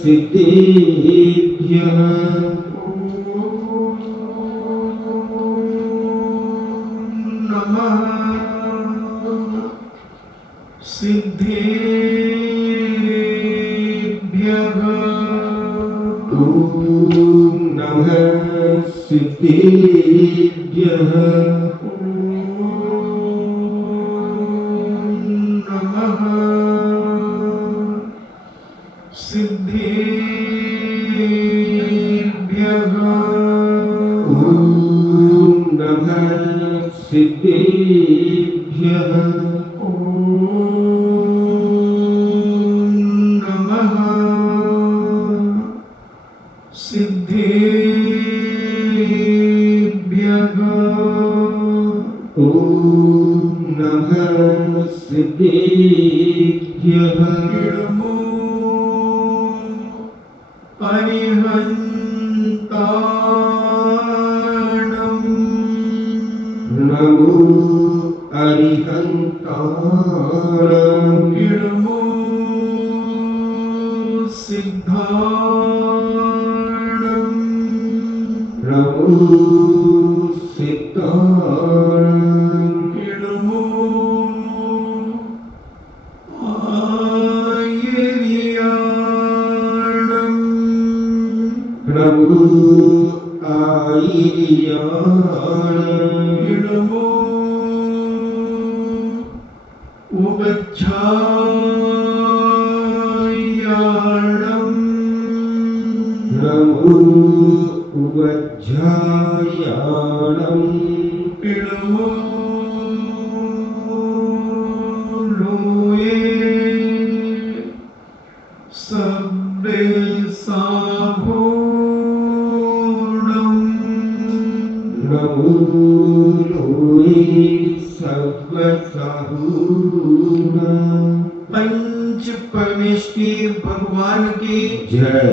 सिद्धेभ्यः नमः सिद्धेभ्यः। ॐ नमः सिद्धेभ्यः। नमः सिद्धेभ्यः। ॐ नमः सिद्धेभ्यः। नमः सिद्धेभ्यः। ॐ नमः सिद्धेभ्यः। नमो अरिहन्ताणम्। नमो अरिहन्ताणम्। नमो सिद्धाणम्। नमो सिद्धाणम्। नमो आयर्याणम्। नमो आयर्याणम्। नमो उपज्छायाणम्। नमो उपज्छायाणम्। नमो लोये सब्बे साभूणम्। नमो लोये सर्वसाहूणम्। पंच परमेष्टि भगवान की जय।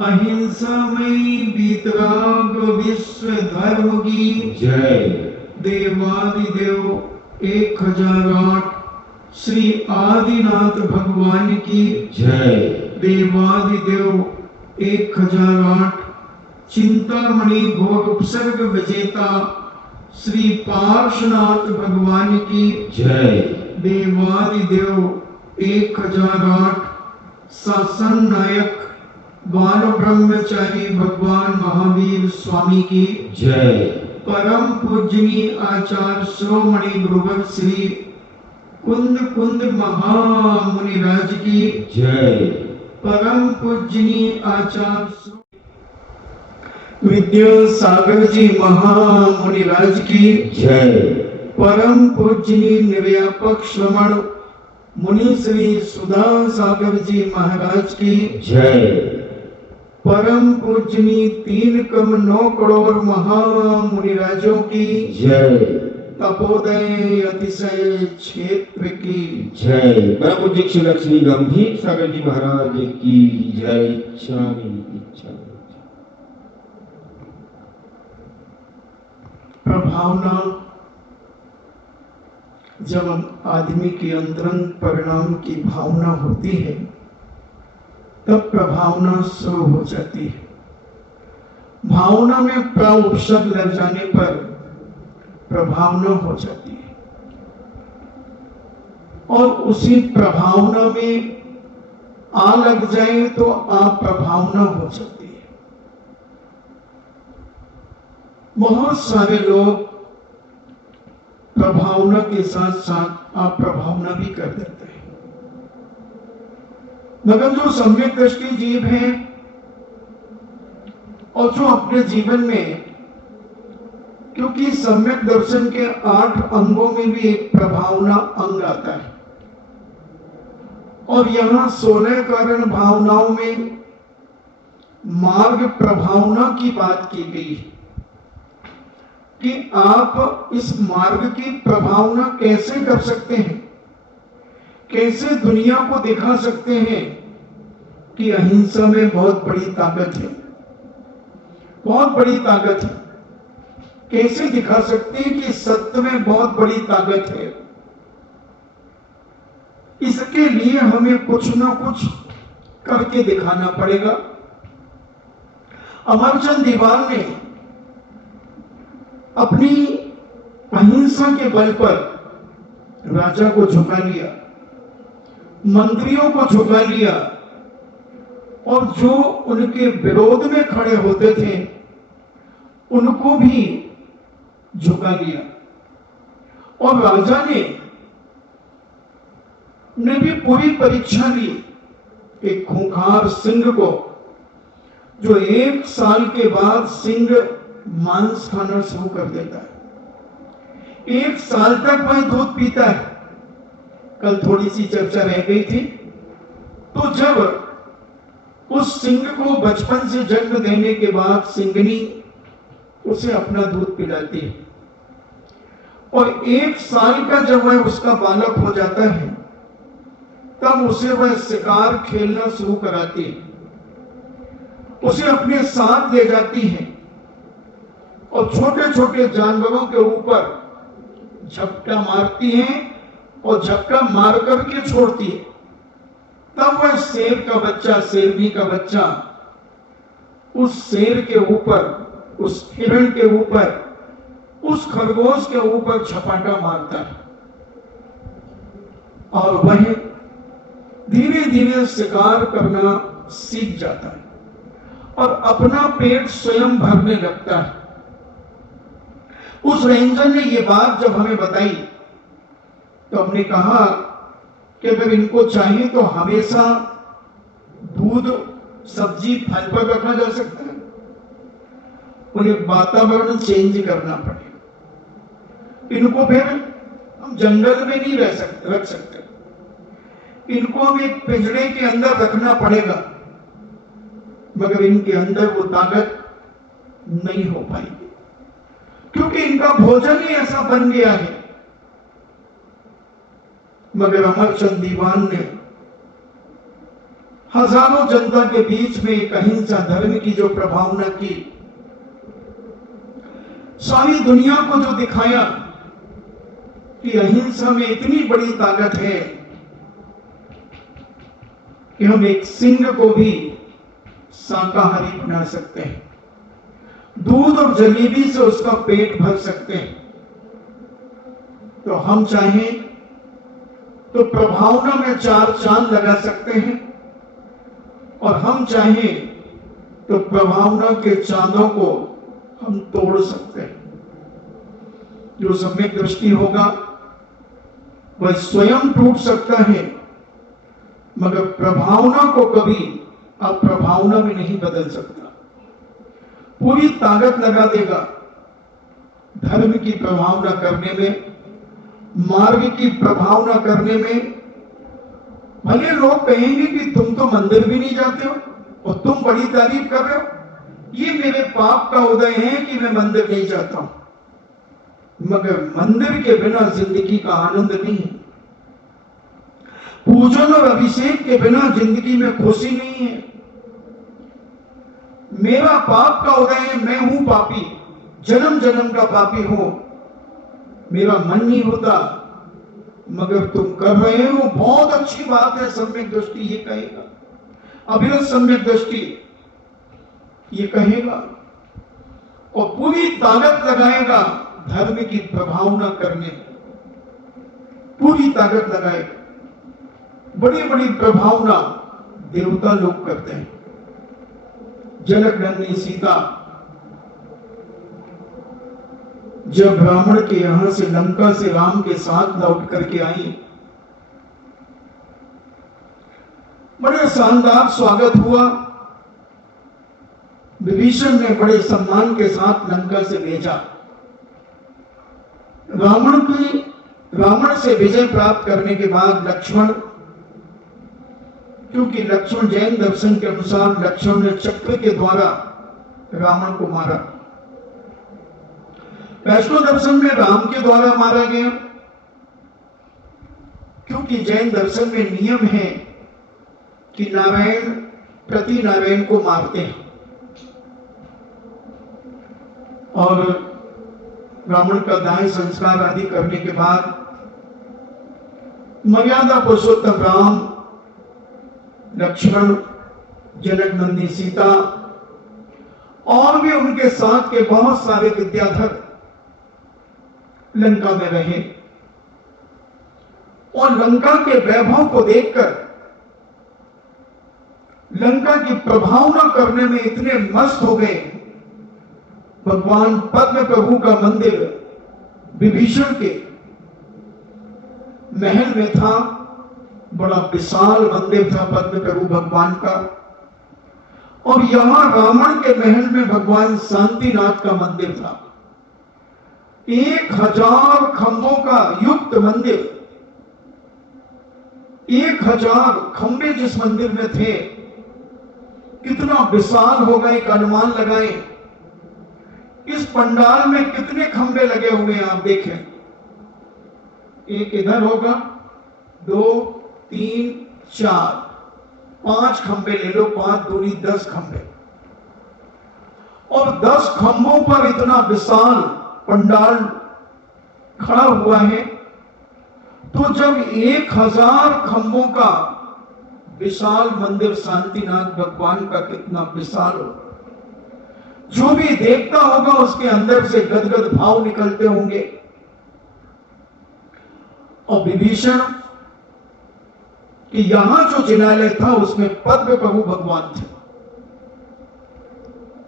अहिंसामयी वीतराग विश्व धर्म की जय। देवादिदेव 1008 श्री आदिनाथ भगवान की जय। देवादिदेव 1008 चिंतामणि भोग उपसर्ग विजेता श्री पार्श्वनाथ भगवान की जय। देवादिदेव 1008 शासन नायक बाल ब्रह्मचारी भगवान महावीर स्वामी की जय। परम पूजनीय आचार्य श्रोमणि गुरुवर श्री कुंद कुंद महामुनिराज की जय। परम पूजनीय आचार्य विद्यासागर जी महामुनिराज की जय। परम पूजनीय निर्व्यापक श्रवण मुनि श्री सुधा सागर जी महाराज की जय। परम पूजनीय 3,9 करोड़ महामुनिराजों की जय। तपोदय अतिशय क्षेत्र की जय। परम पूज्य श्री लक्ष्मी गंभीर सागर जी महाराज की जय। इच्छा प्रभावना जब आदमी के अंतरंग परिणाम की भावना होती है तब प्रभावना शुरू हो जाती है। भावना में प्र उपशब्द लग जाने पर प्रभावना हो जाती है और उसी प्रभावना में आ लग जाए तो अप्रभावना हो जाती है। बहुत सारे लोग प्रभावना के साथ साथ अप्रभावना भी कर देते हैं, मगर जो सम्यक दृष्टि जीव है और जो अपने जीवन में, क्योंकि सम्यक दर्शन के 8 अंगों में भी एक प्रभावना अंग आता है और यहाँ 16 कारण भावनाओं में मार्ग प्रभावना की बात की गई है कि आप इस मार्ग की प्रभावना कैसे कर सकते हैं, कैसे दुनिया को दिखा सकते हैं कि अहिंसा में बहुत बड़ी ताकत है, बहुत बड़ी ताकत है। कैसे दिखा सकते हैं कि सत्य में बहुत बड़ी ताकत है। इसके लिए हमें कुछ ना कुछ करके दिखाना पड़ेगा। अमरचंद दीवान ने अपनी अहिंसा के बल पर राजा को झुका लिया, मंत्रियों को झुका लिया, और जो उनके विरोध में खड़े होते थे उनको भी झुका लिया। और राजा ने भी पूरी परीक्षा ली। एक खूंखार सिंह को, जो 1 साल के बाद सिंह मांस खाना शुरू कर देता है, 1 साल तक वह दूध पीता है। कल थोड़ी सी चर्चा रह गई थी। तो जब उस सिंह को बचपन से जन्म देने के बाद सिंहनी उसे अपना दूध पिलाती है, और 1 साल का जब वह उसका बालक हो जाता है तब उसे वह शिकार खेलना शुरू कराती है, उसे अपने साथ ले जाती है और छोटे छोटे जानवरों के ऊपर झपटा मारती है और झपटा मार करके छोड़ती है। तब वह शेर का बच्चा, शेरनी का बच्चा उस शेर के ऊपर, उस हिरण के ऊपर, उस खरगोश के ऊपर झपाटा मारता है, और वह धीरे धीरे शिकार करना सीख जाता है और अपना पेट स्वयं भरने लगता है। उस रेंजर ने यह बात जब हमें बताई तो हमने कहा कि अगर इनको चाहिए तो हमेशा दूध, सब्जी, फल पर रखा जा सकता है, उन्हें वातावरण चेंज करना पड़ेगा। इनको फिर हम जंगल में नहीं रख सकते, इनको हम एक पिंजरे के अंदर रखना पड़ेगा, मगर इनके अंदर वो ताकत नहीं हो पाएगी, क्योंकि इनका भोजन ही ऐसा बन गया है। मगर अमरचंद दीवान ने हजारों जनता के बीच में एक अहिंसा धर्म की जो प्रभावना की, सारी दुनिया को जो दिखाया कि अहिंसा में इतनी बड़ी ताकत है कि हम एक सिंह को भी शाकाहारी बना सकते हैं, दूध और जलेबी से उसका पेट भर सकते हैं। तो हम चाहें तो प्रभावना में 4 चांद लगा सकते हैं, और हम चाहें तो प्रभावना के चांदों को हम तोड़ सकते हैं। जो सम्यक दृष्टि होगा वह स्वयं टूट सकता है, मगर प्रभावना को कभी अप्रभावना में नहीं बदल सकता। पूरी ताकत लगा देगा धर्म की प्रभावना करने में, मार्ग की प्रभावना करने में। भले लोग कहेंगे कि तुम तो मंदिर भी नहीं जाते हो और तुम बड़ी तारीफ कर रहे हो, ये मेरे पाप का उदय है कि मैं मंदिर नहीं जाता हूं, मगर मंदिर के बिना जिंदगी का आनंद नहीं है। पूजन और अभिषेक के बिना जिंदगी में खुशी नहीं है। मेरा पाप का उदय है, मैं हूं पापी, जन्म जन्म का पापी हूं, मेरा मन नहीं होता, मगर तुम कर रहे हो, बहुत अच्छी बात है। सम्यक दृष्टि ये कहेगा, अभिरत सम्यक दृष्टि ये कहेगा, और पूरी ताकत लगाएगा धर्म की प्रभावना करने में, पूरी ताकत लगाएगा। बड़ी बड़ी प्रभावना देवता लोग करते हैं। जनक नंदिनी सीता जब ब्राह्मण के यहां से लंका से राम के साथ लौट करके आई, बड़े शानदार स्वागत हुआ। विभीषण ने बड़े सम्मान के साथ लंका से भेजा। रावण से विजय प्राप्त करने के बाद लक्ष्मण, क्योंकि लक्ष्मण जैन दर्शन के अनुसार लक्ष्मण ने चक्र के द्वारा रावण को मारा, वैष्णव दर्शन में राम के द्वारा मारा गया, क्योंकि जैन दर्शन में नियम है कि नारायण प्रति नारायण को मारते हैं, और ब्राह्मण का दाह संस्कार आदि करने के बाद मर्यादा पुरुषोत्तम राम, लक्ष्मण जनक नंदी सीता और भी उनके साथ के बहुत सारे विद्याधर लंका में रहे और लंका के वैभव को देखकर लंका की प्रभावना करने में इतने मस्त हो गए। भगवान पद्म प्रभु का मंदिर विभीषण के महल में था। बड़ा विशाल मंदिर था पद्म प्रभु भगवान का। और यहां रावण के महल में भगवान शांतिनाथ का मंदिर था। 1000 खंभों का युक्त मंदिर, 1000 खंभे जिस मंदिर में थे, कितना विशाल होगा एक अनुमान लगाएं। इस पंडाल में कितने खंभे लगे हुए हैं आप देखें। एक इधर होगा, 2 3 4 5 खंभे ले लो, 5 दूनी 10 खंभे। और 10 खंभों पर इतना विशाल पंडाल खड़ा हुआ है। तो जब 1000 खंभों का विशाल मंदिर शांतिनाथ भगवान का कितना विशाल होगा, जो भी देखता होगा उसके अंदर से गदगद भाव निकलते होंगे। और विभीषण कि यहां जो जिनालय था उसमें पद्म प्रभु भगवान थे।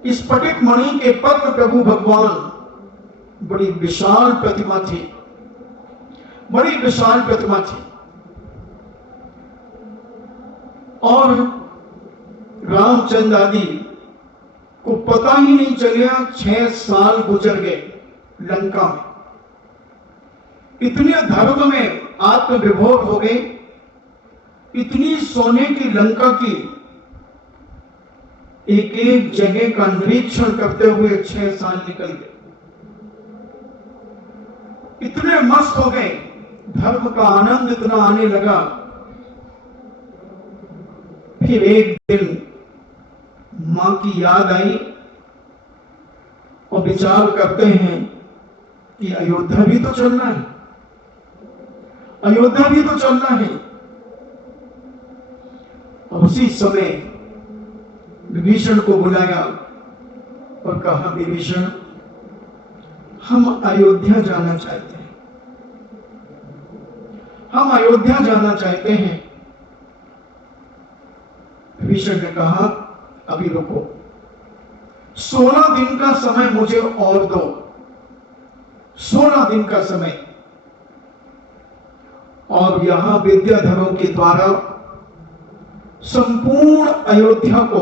इस स्फटिक मणि के पद्म प्रभु भगवान बड़ी विशाल प्रतिमा थी, बड़ी विशाल प्रतिमा थी। और रामचंद्र आदि को पता ही नहीं चला, 6 साल गुजर गए लंका में। इतने धर्म में आत्मविभोर हो गए, इतनी सोने की लंका की एक एक जगह का निरीक्षण करते हुए 6 साल निकल गए। इतने मस्त हो गए, धर्म का आनंद इतना आने लगा। फिर एक दिन मां की याद आई और विचार करते हैं कि अयोध्या भी तो चलना है, अयोध्या भी तो चलना है। और उसी समय विभीषण को बुलाया और कहा, विभीषण हम अयोध्या जाना चाहते हैं, हम अयोध्या जाना चाहते हैं। विभीषण ने कहा, अभी रुको, 16 दिन का समय मुझे और दो, 16 दिन का समय। और यहां विद्याधरों के द्वारा संपूर्ण अयोध्या को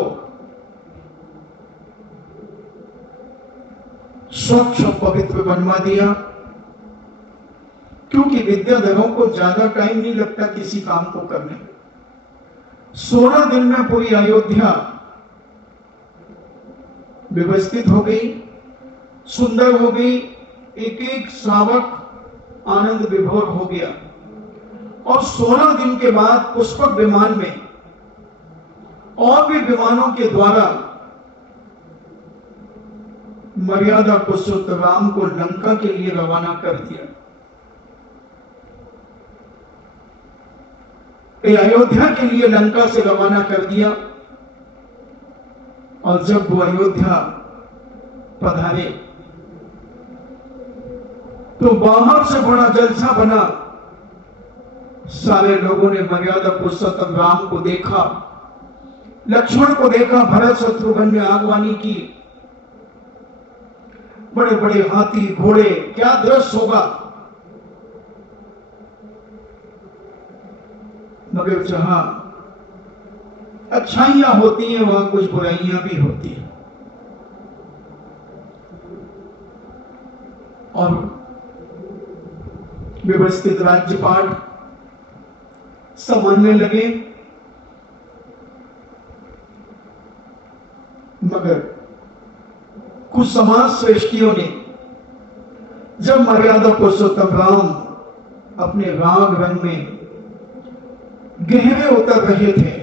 स्वच्छ और पवित्र बनवा दिया। क्योंकि विद्याधरों को ज्यादा टाइम नहीं लगता किसी काम को करने। 16 दिन में पूरी अयोध्या व्यवस्थित हो गई, सुंदर हो गई, एक एक श्रावक आनंद विभोर हो गया। और 16 दिन के बाद पुष्पक विमान में और भी विमानों के द्वारा मर्यादा पुरुषोत्तम राम को लंका के लिए रवाना कर दिया। अयोध्या के लिए लंका से रवाना कर दिया। और जब वो अयोध्या पधारे तो बाहर से बड़ा जलसा बना। सारे लोगों ने मर्यादा पुरुषोत्तम राम को देखा, लक्ष्मण को देखा, भरत शत्रुघ्न ने आगवानी की। बड़े बड़े हाथी घोड़े, क्या दृश्य होगा। मगर जहां अच्छाइयां होती हैं वहां कुछ बुराइयां भी होती हैं। और व्यवस्थित राज्यपाल संभालने लगे। मगर कुछ समाज श्रेष्ठियों ने जब मर्यादा पुरुषोत्तम राम अपने राग रंग में गहरे उतर रहे थे,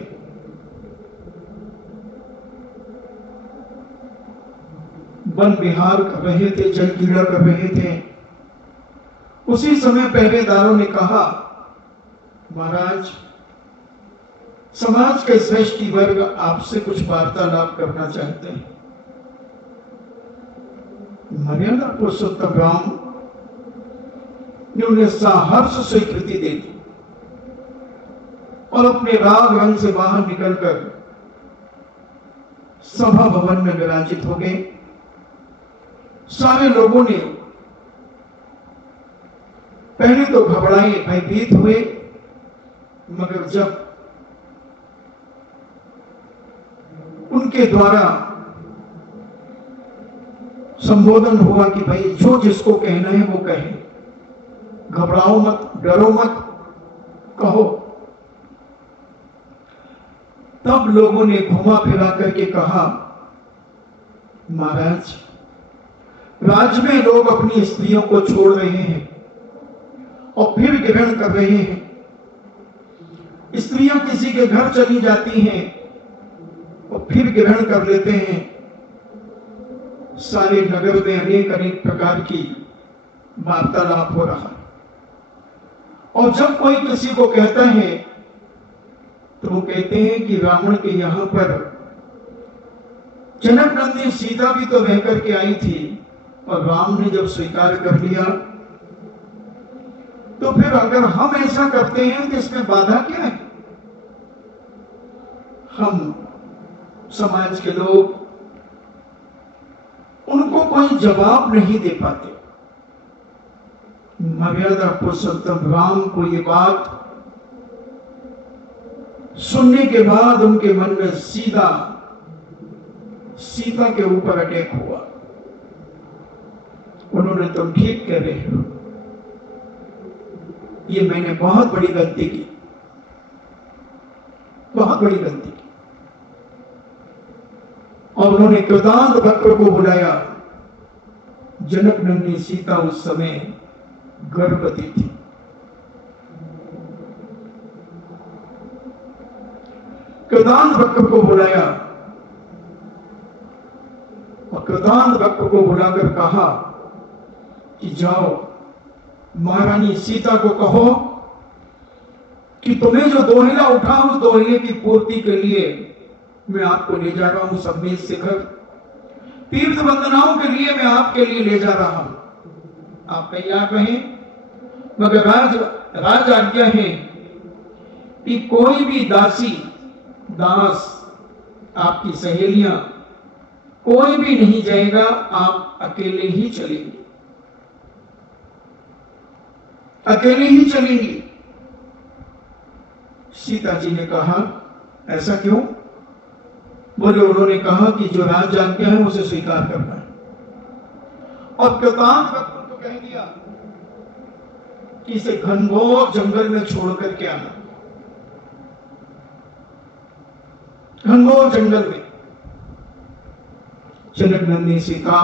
वन विहार कर रहे थे, जल क्रीड़ा कर रहे थे, उसी समय पहरेदारों ने कहा, महाराज समाज के श्रेष्ठ वर्ग आपसे कुछ वार्तालाप करना चाहते हैं। मर्यादा पुरुषोत्तम राम ने उन्हें सहर्ष स्वीकृति दे दी और अपने राग रंग से बाहर निकलकर सभा भवन में विराजित हो गए। सारे लोगों ने पहले तो घबराए, भयभीत हुए, मगर जब उनके द्वारा संबोधन हुआ कि भाई जो जिसको कहना है वो कहे, घबराओ मत, डरो मत, कहो, तब लोगों ने घुमा फिरा करके कहा, महाराज, राज्य में लोग अपनी स्त्रियों को छोड़ रहे हैं और फिर ग्रहण कर रहे हैं। स्त्रियां किसी के घर चली जाती हैं और फिर ग्रहण कर लेते हैं। सारे नगर में अनेक अनेक प्रकार की वार्तालाप हो रहा है और जब कोई किसी को कहता है तो वो कहते हैं कि रावण के यहां पर जनक नंदी सीता भी तो रह करके आई थी और राम ने जब स्वीकार कर लिया तो फिर अगर हम ऐसा करते हैं तो इसमें बाधा क्या है? हम समाज के लोग उनको कोई जवाब नहीं दे पाते। मर्यादा पुरुषोत्तम राम को ये बात सुनने के बाद उनके मन में सीधा सीता के ऊपर अटैक हुआ। उन्होंने, तुम ठीक कह रहे हो, ये मैंने बहुत बड़ी गलती की, बहुत बड़ी गलती की। और उन्होंने कृतांत वक्र को बुलाया। जनक नंदी सीता उस समय गर्भवती थी। कृतांत वक्र को बुलाया और कृतांत वक्र को बुलाकर कहा कि जाओ महारानी सीता को कहो कि तुम्हें जो दोहिला उठा उस दोहिले की पूर्ति के लिए मैं आपको ले जा रहा हूं समेत शिखर। तीर्थ वंदनाओं के लिए मैं आपके लिए ले जा रहा हूं। आप तैयार रहें, मगर राज आज्ञा है कि कोई भी दासी, दास, आपकी सहेलियां, कोई भी नहीं जाएगा, आप अकेले ही चलेंगे, अकेले ही चलेंगी। सीता जी ने कहा, ऐसा क्यों? बोले, उन्होंने कहा कि जो राज आज्ञा है उसे स्वीकार करना है। और कृतांत वक्र को कह दिया कि इसे घनघोर जंगल में छोड़ करके आना। घनघोर जंगल में जनक नंदी सीता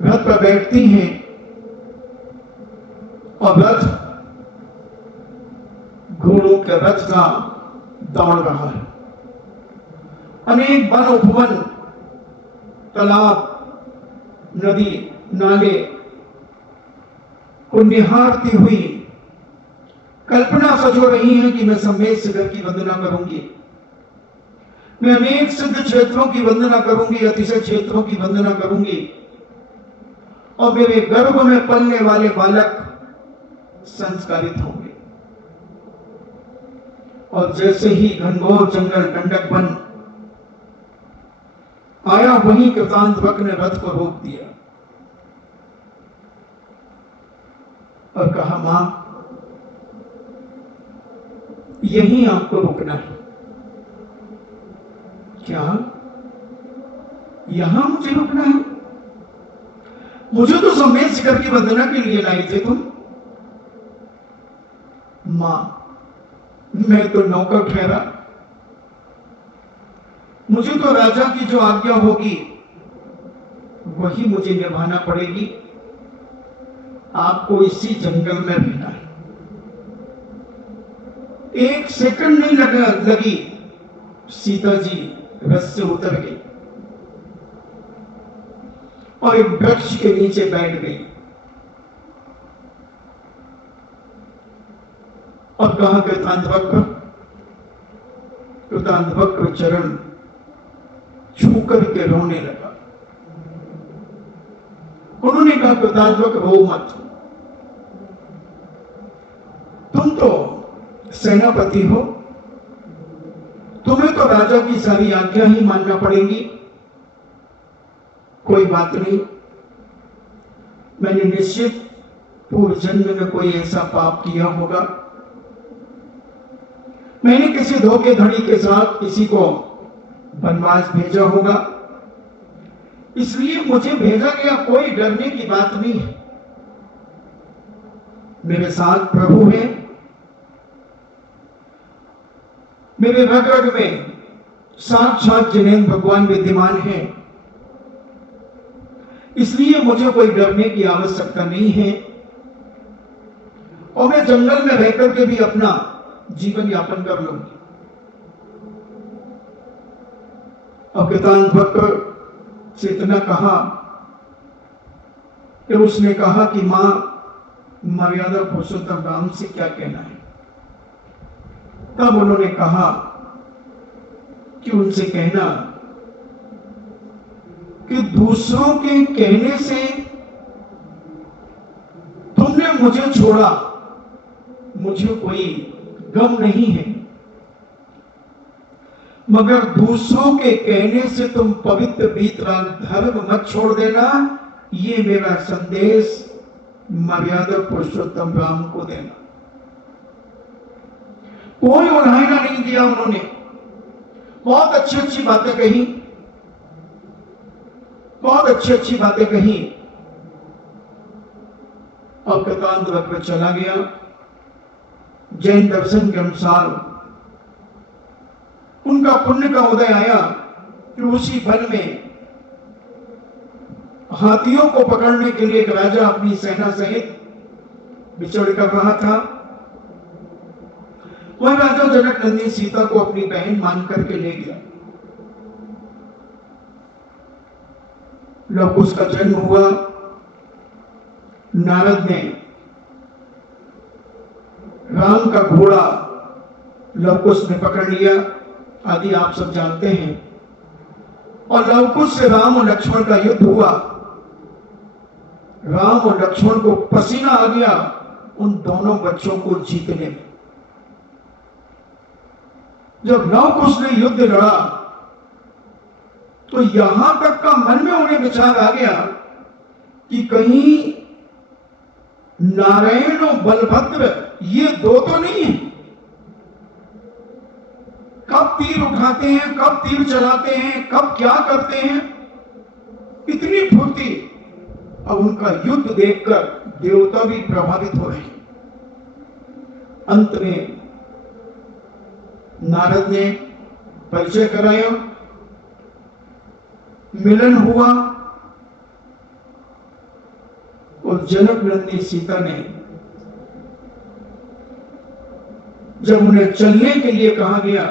रथ पर बैठती हैं और रथ घोड़ों के रथ का दौड़ रहा है। अनेक वन उपवन, तालाब, नदी, नाले को निहारती हुई कल्पना सजो रही है कि मैं समेत शिखर की वंदना करूंगी, मैं अनेक सिद्ध क्षेत्रों की वंदना करूंगी, अतिशय क्षेत्रों की वंदना करूंगी और मेरे गर्भ में पलने वाले बालक संस्कारित होंगे। और जैसे ही घनघोर जंगल कंडक बन आया, वहीं कृतांत वक्र ने रथ को रोक दिया और कहा, मां, यहीं आपको रुकना है। क्या यहां मुझे रुकना है? मुझे तो समेत शिखर की वंदना के लिए लाई थे तुम। मां, मैं तो नौकर ठहरा, मुझे तो राजा की जो आज्ञा होगी वही मुझे निभाना पड़ेगी। आपको इसी जंगल में रहना है। एक सेकंड नहीं लगी, सीता जी रथ से उतर गई और एक वृक्ष के नीचे बैठ गई और कहा, कृतांत वक्र, कृतांतवक्र चरण छू करके रोने लगा। उन्होंने कहा, कृतांतवक्र रो मत, तुम तो सेनापति हो, तुम्हें तो राजा की सारी आज्ञा ही मानना पड़ेगी। कोई बात नहीं, मैंने निश्चित पूर्व जन्म में कोई ऐसा पाप किया होगा, मैंने किसी धोखेधड़ी के साथ किसी को वनवास भेजा होगा, इसलिए मुझे भेजा गया, कोई डरने की बात नहीं है। मेरे साथ प्रभु है, मेरे रग रग में साक्षात जिनेन्द्र भगवान विद्यमान है, इसलिए मुझे कोई डरने की आवश्यकता नहीं है और मैं जंगल में रहकर के भी अपना जीवन यापन कर लूंगी। अब कृतांतवक्र से इतना कहा कि उसने कहा कि मां, मर्यादा पुरुषोत्तम राम से क्या कहना है। तब उन्होंने कहा कि उनसे कहना कि दूसरों के कहने से तुमने मुझे छोड़ा, मुझे कोई गम नहीं है, मगर दूसरों के कहने से तुम पवित्र वीतराग धर्म मत छोड़ देना, ये मेरा संदेश मर्यादा पुरुषोत्तम राम को देना। कोई उड़ाना नहीं दिया उन्होंने, बहुत अच्छी अच्छी बातें कही, बहुत अच्छी अच्छी बातें कही। और कृतांतवक्र चला गया। जैन दर्शन के अनुसार उनका पुण्य का उदय आया कि उसी वन में हाथियों को पकड़ने के लिए एक राजा अपनी सेना सहित विचरण कर रहा था। वह राजा जनक नंदी सीता को अपनी बहन मान करके ले गया। लवकुश का जन्म हुआ। नारद ने राम का घोड़ा लवकुश ने पकड़ लिया, आदि आप सब जानते हैं। और लवकुश से राम और लक्ष्मण का युद्ध हुआ। राम और लक्ष्मण को पसीना आ गया उन दोनों बच्चों को जीतने में। जब लवकुश ने युद्ध लड़ा तो यहां तक का मन में उन्हें विचार आ गया कि कहीं नारायण और बलभद्र ये दो तो नहीं है। कब तीर उठाते हैं, कब तीर चलाते हैं, कब क्या करते हैं, इतनी फुर्ती। अब उनका युद्ध देखकर देवता भी प्रभावित हो रहे हैं। अंत में नारद ने परिचय कराया, मिलन हुआ और जनक नंदी सीता ने जब उन्हें चलने के लिए कहा गया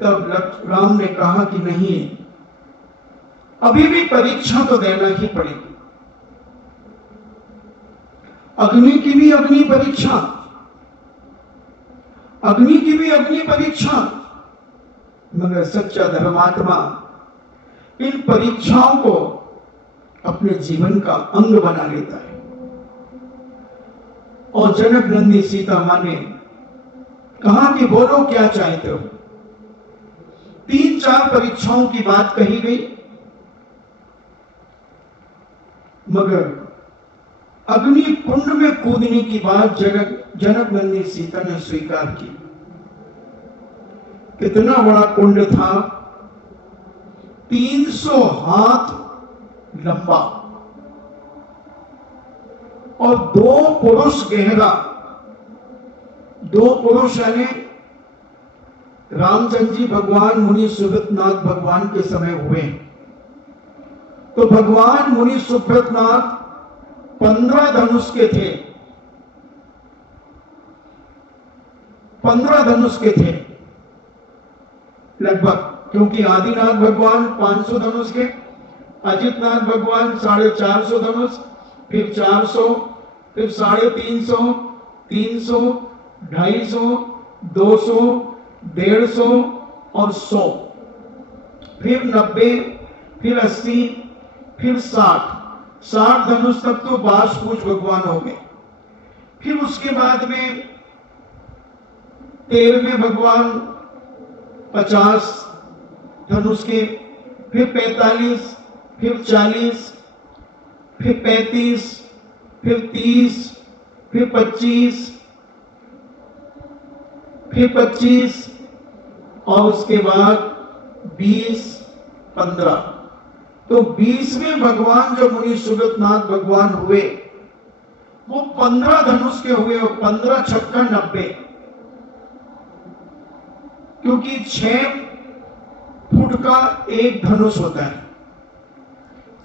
तब राम ने कहा कि नहीं, अभी भी परीक्षा तो देना ही पड़ेगी। अग्नि की भी अग्नि परीक्षा, अग्नि की भी अग्नि परीक्षा, मगर सच्चा धर्मात्मा इन परीक्षाओं को अपने जीवन का अंग बना लेता है। और जनक नंदी सीता मां ने कहा कि बोलो क्या चाहते हो। 3-4 परीक्षाओं की बात कही गई, मगर अग्नि कुंड में कूदने की बात जनक नंदी सीता ने स्वीकार की। कितना बड़ा कुंड था, 300 हाथ लंबा और 2 पुरुष गहरा। 2 पुरुष यानी रामचंद्र जी भगवान मुनि सुब्रतनाथ भगवान के समय हुए। तो भगवान मुनि सुब्रतनाथ 15 धनुष के थे, 15 धनुष के थे लगभग, क्योंकि आदिनाथ भगवान 500 धनुष के, अजितनाथ भगवान 450 धनुष, फिर 400, फिर 350, 300, 250, 200, 150 और 100, फिर 90, फिर 80, फिर 60 धनुष तक तो बाजपूज भगवान हो गए। फिर उसके बाद में 13वें भगवान 50 धनुष के, फिर 45, फिर 40, फिर 35, फिर 30, फिर 25, फिर 25 और उसके बाद 20, 15। तो 20वें भगवान जो मुनि सुगतनाथ भगवान हुए वो 15 धनुष के हुए, 15 छक्का 90, क्योंकि 6 फुट का एक धनुष होता है।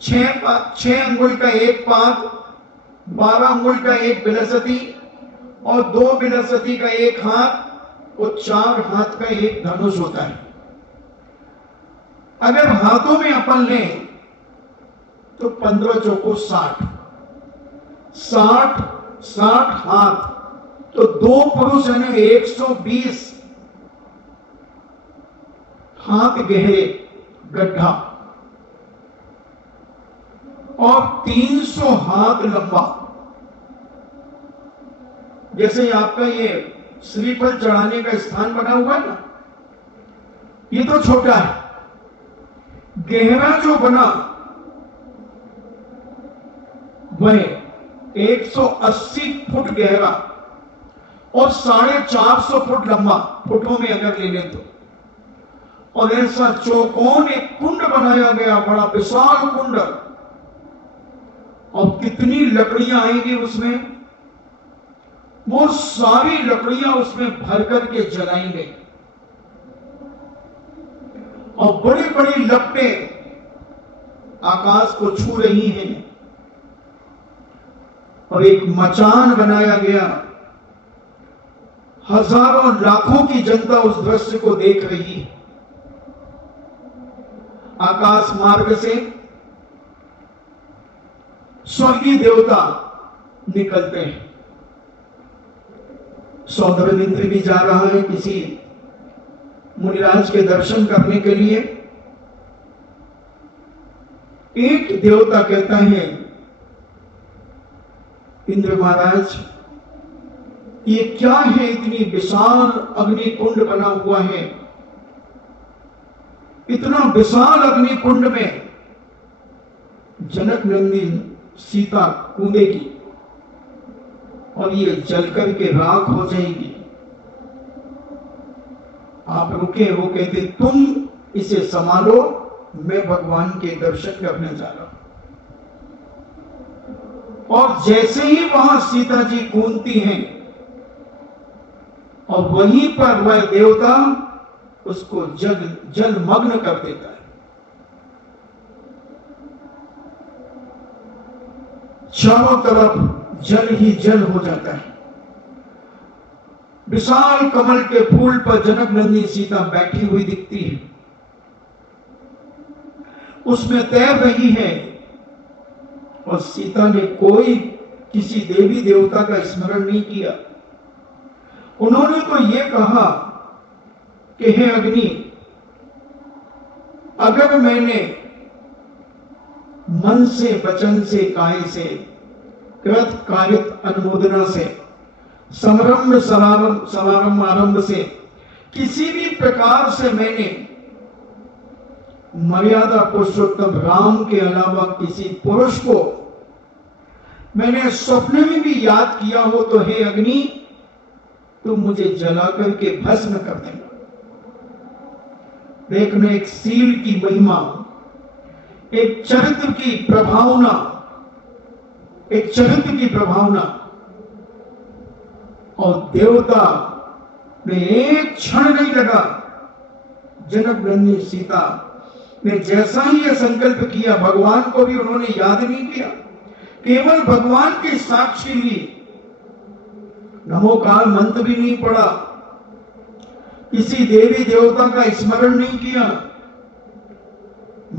6 अंगुल का एक पाद, 12 अंगुल का एक बिलसती और 2 बिलसती का एक हाथ और 4 हाथ का एक धनुष होता है। अगर हाथों में अपन लें तो 15 चौको 60, 60 हाथ, तो 2 पुरुष यानी 120 हाथ गहरे गड्ढा और 300 हाथ लंबा। जैसे आपका ये श्रीफल चढ़ाने का स्थान बना हुआ है ना, ये तो छोटा है। गहरा जो बना वह 180 फुट गहरा और 450 फुट लंबा, फुटों में अगर ले लें तो। और ऐसा चौकोन एक कुंड बनाया गया, बड़ा विशाल कुंड। और कितनी लकड़ियां आएंगी उसमें, वो सारी लकड़ियां उसमें भर करके जलाएंगे और बड़ी बड़ी लपटें आकाश को छू रही हैं और एक मचान बनाया गया। हजारों लाखों की जनता उस दृश्य को देख रही है। आकाश मार्ग से स्वर्गीय देवता निकलते हैं। सौंदर्येंद्र भी जा रहा है किसी मुनिराज के दर्शन करने के लिए। एक देवता कहता है, इंद्र महाराज ये क्या है, इतनी विशाल अग्निकुंड बना हुआ है, इतना विशाल अग्निकुंड में जनक नंदिनी सीता कूदेगी और ये जलकर के राख हो जाएगी। आप रुके। वो कहते तुम इसे संभालो, मैं भगवान के दर्शन करने जा रहा हूं। और जैसे ही वहां सीता जी कूदती हैं और वहीं पर वह देवता उसको जलमग्न कर देता है। चारों तरफ जल ही जल हो जाता है। विशाल कमल के फूल पर जनक नंदिनी सीता बैठी हुई दिखती है, उसमें तैर रही है और सीता ने कोई किसी देवी देवता का स्मरण नहीं किया। उन्होंने तो यह कहा कि हे अग्नि, अगर मैंने मन से, वचन से, काय से, कृत कारित अनुमोदना से, समारंभ आरंभ से, किसी भी प्रकार से मैंने मर्यादा पुरुषोत्तम राम के अलावा किसी पुरुष को मैंने स्वप्न में भी याद किया हो तो हे अग्नि, तुम मुझे जला करके भस्म कर देना। देखना एक सील की महिमा, एक चरित्र की प्रभावना, एक चरित्र की प्रभावना। और देवता ने एक क्षण नहीं लगा, जनक नंदिनी सीता ने जैसा ही यह संकल्प किया, भगवान को भी उन्होंने याद नहीं किया, केवल भगवान की साक्षी ली, नमो काल मंत्र भी नहीं पड़ा, किसी देवी देवता का स्मरण नहीं किया,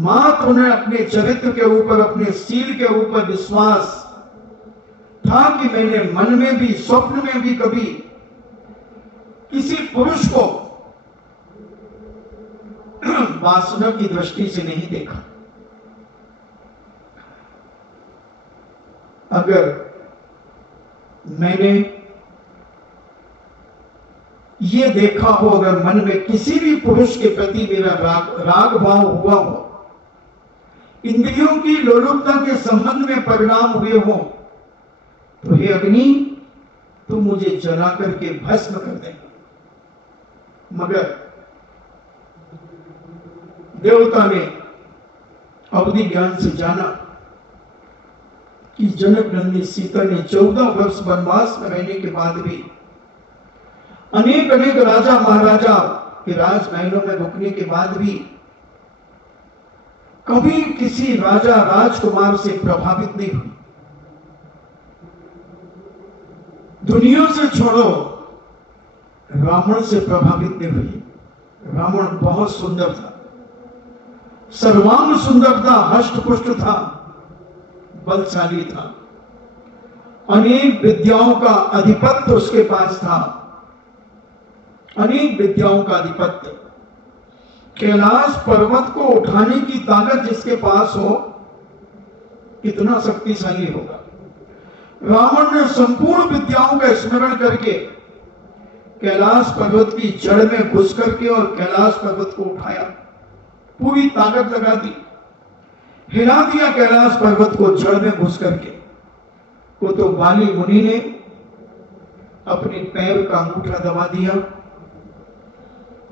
मात्र उन्हें अपने चरित्र के ऊपर, अपने सील के ऊपर विश्वास था कि मैंने मन में भी, स्वप्न में भी कभी किसी पुरुष को वासना की दृष्टि से नहीं देखा। अगर मैंने ये देखा हो, अगर मन में किसी भी पुरुष के प्रति मेरा राग भाव हुआ हो, इंद्रियों की लोलुपता के संबंध में परिणाम हुए हो, तो हे अग्नि, तू मुझे जला करके भस्म कर दे। मगर देवता ने अवधि ज्ञान से जाना कि जनक नंदी सीता ने 14 वर्ष वनवास में रहने के बाद भी, अनेक अनेक राजा महाराजा के राजमहलों में रुकने के बाद भी कभी किसी राजा राजकुमार से प्रभावित नहीं हुई। दुनिया से छोड़ो, रावण से प्रभावित नहीं हुई। रावण बहुत सुंदर था, सर्वांग सुंदर था, हष्टपुष्ट था, बलशाली था, अनेक विद्याओं का अधिपत्य उसके पास था, अनेक विद्याओं का अधिपत्य। कैलाश पर्वत को उठाने की ताकत जिसके पास हो, कितना शक्तिशाली होगा। रावण ने संपूर्ण विद्याओं का स्मरण करके कैलाश पर्वत की जड़ में घुस करके और कैलाश पर्वत को उठाया, पूरी ताकत लगा दी, हिला दिया कैलाश पर्वत को जड़ में घुस करके। वो तो बाली मुनि ने अपने पैर का अंगूठा दबा दिया।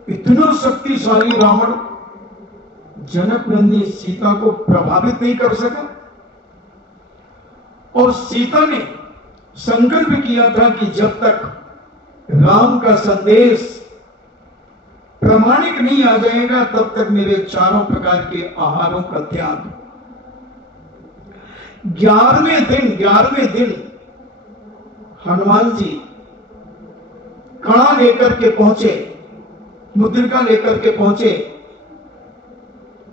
इतना शक्तिशाली रावण जनक नंदी सीता को प्रभावित नहीं कर सका। और सीता ने संकल्प किया था कि जब तक राम का संदेश प्रामाणिक नहीं आ जाएगा, तब तक मेरे चारों प्रकार के आहारों का त्याग। 11वें दिन हनुमान जी कड़ा लेकर के पहुंचे, मुद्रिका लेकर के पहुंचे,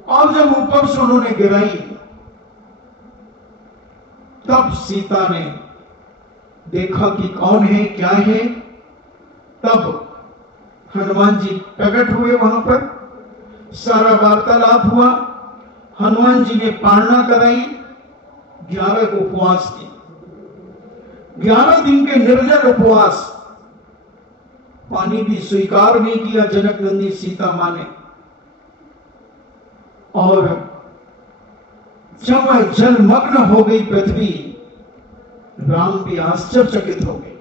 और जब ऊपर से उन्होंने गिराई, तब सीता ने देखा कि कौन है, क्या है। तब हनुमान जी प्रकट हुए, वहां पर सारा वार्तालाप हुआ। हनुमान जी ने पारणा कराई, 11 उपवास की, 11 दिन के निर्जल उपवास। पानी भी स्वीकार नहीं किया जनक नंदी सीता मां ने। और जब वह जलमग्न हो गई पृथ्वी, राम भी आश्चर्यचकित हो गए।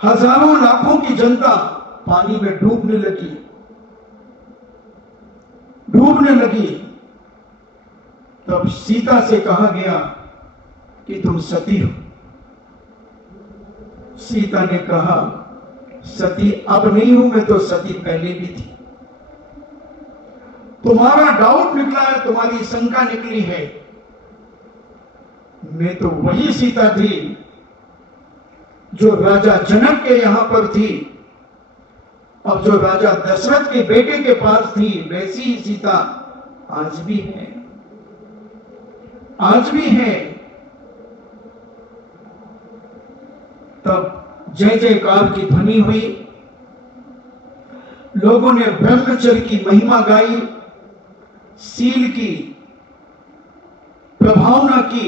हजारों लाखों की जनता पानी में डूबने लगी। तब सीता से कहा गया कि तुम सती हो। सीता ने कहा, सती अब नहीं हूं, मैं तो सती पहले भी थी। तुम्हारा डाउट निकला है, तुम्हारी शंका निकली है, मैं तो वही सीता थी जो राजा जनक के यहां पर थी, और जो राजा दशरथ के बेटे के पास थी, वैसी ही सीता आज भी है, आज भी है। तब जय जयकार की ध्वनि हुई, लोगों ने ब्रह्मचर्य की महिमा गाई, सील की प्रभावना की।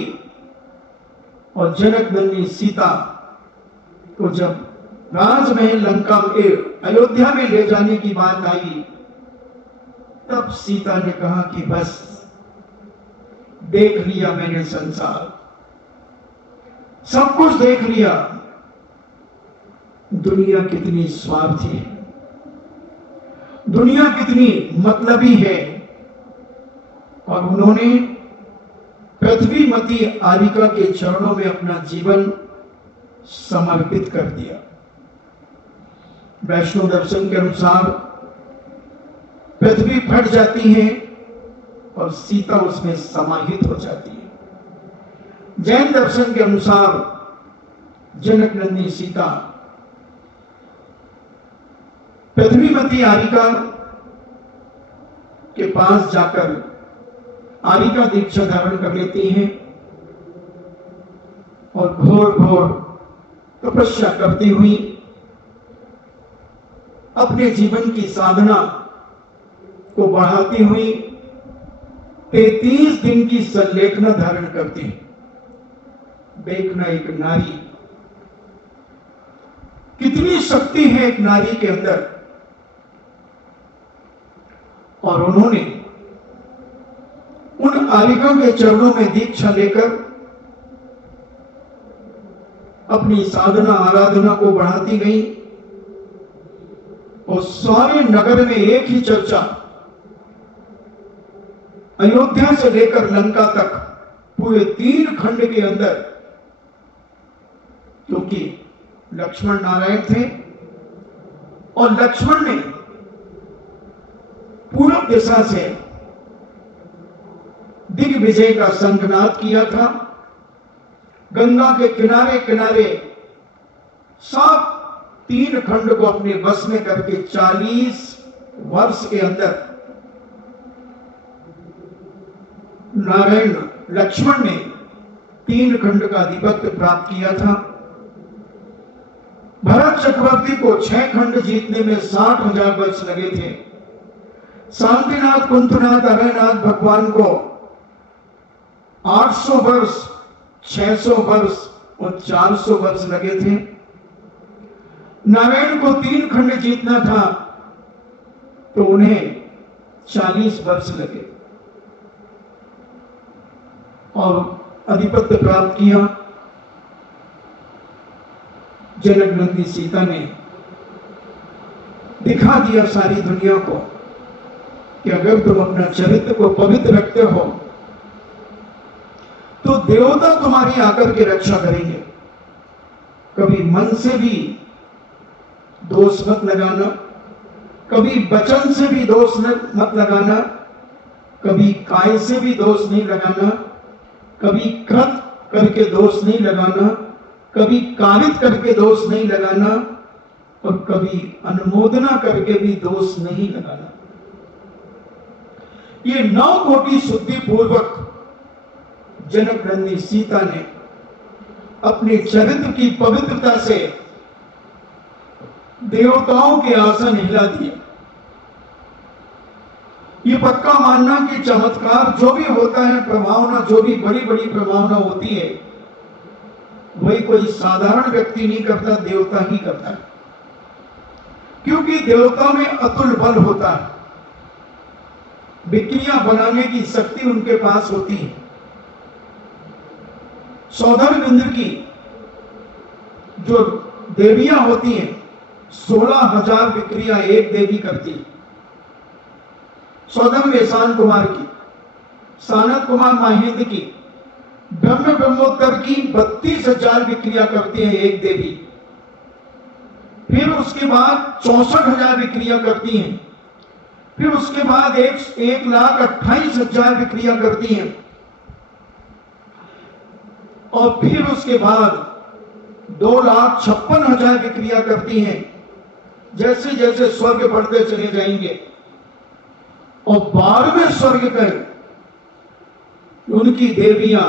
और जनक नंदी सीता को जब राजमहल लंका में, अयोध्या में ले जाने की बात आई, तब सीता ने कहा कि बस देख लिया मैंने संसार, सब कुछ देख लिया। दुनिया कितनी स्वार्थी है, दुनिया कितनी मतलबी है। और उन्होंने पृथ्वीमती आरिका के चरणों में अपना जीवन समर्पित कर दिया। वैष्णव दर्शन के अनुसार पृथ्वी फट जाती है और सीता उसमें समाहित हो जाती है। जैन दर्शन के अनुसार जनक नंदी सीता पृथ्वीमती आरिका के पास जाकर आरिका दीक्षा धारण कर लेती हैं और घोर घोर तपस्या करती हुई अपने जीवन की साधना को बढ़ाती हुई 33 दिन की संलेखना धारण करती है। देखना एक नारी, कितनी शक्ति है एक नारी के अंदर। और उन्होंने उन आलिका के चरणों में दीक्षा लेकर अपनी साधना आराधना को बढ़ाती गई और सारे नगर में एक ही चर्चा, अयोध्या से लेकर लंका तक पूरे 3 खंड के अंदर, क्योंकि लक्ष्मण नारायण थे और लक्ष्मण ने पूर्व दिशा से दिग्विजय का शंखनाद किया था। गंगा के किनारे किनारे सब 3 खंड को अपने बस में करके 40 वर्ष के अंदर नारायण लक्ष्मण ने 3 खंड का आधिपत्य प्राप्त किया था। भरत चक्रवर्ती को 6 खंड जीतने में 60,000 वर्ष लगे थे। शांतिनाथ, कुंतनाथ, अभयनाथ भगवान को 800 वर्ष, 600 वर्ष और 400 वर्ष लगे थे। नारायण को 3 खंड जीतना था तो उन्हें 40 वर्ष लगे और आधिपत्य प्राप्त किया। जनक नंदी सीता ने दिखा दिया सारी दुनिया को कि अगर तुम अपना चरित्र को पवित्र रखते हो तो देवता तुम्हारी आकर के रक्षा करेंगे। कभी मन से भी दोष मत लगाना, कभी वचन से भी दोष मत लगाना, कभी काय से भी दोष नहीं लगाना, कभी कृत करके दोष नहीं लगाना, कभी कारित करके दोष नहीं लगाना और कभी अनुमोदना करके भी दोष नहीं लगाना। ये 9 कोटि शुद्धि पूर्वक जनक नंदी सीता ने अपने चरित्र की पवित्रता से देवताओं के आसन हिला दिए। ये पक्का मानना कि चमत्कार जो भी होता है, प्रभावना जो भी बड़ी बड़ी प्रभावना होती है, वही कोई साधारण व्यक्ति नहीं करता, देवता ही करता है। क्योंकि देवता में अतुल बल होता है, विक्रिया बनाने की शक्ति उनके पास होती है। सौंदर्य इंद्र की जो देवियां होती हैं, 16,000 विक्रिया एक देवी करती है। सौदम्य शान कुमार की, सानत कुमार माहेंद्र की, ब्रह्मोत्तर की 32,000 विक्रिया करती है एक देवी। फिर उसके बाद 64,000 विक्रिया करती हैं। फिर उसके बाद 1,28,000 विक्रिया करती हैं और फिर उसके बाद 2,56,000 विक्रिया करती हैं। जैसे जैसे स्वर्ग बढ़ते चले जाएंगे और 12वें स्वर्ग पर उनकी देवियां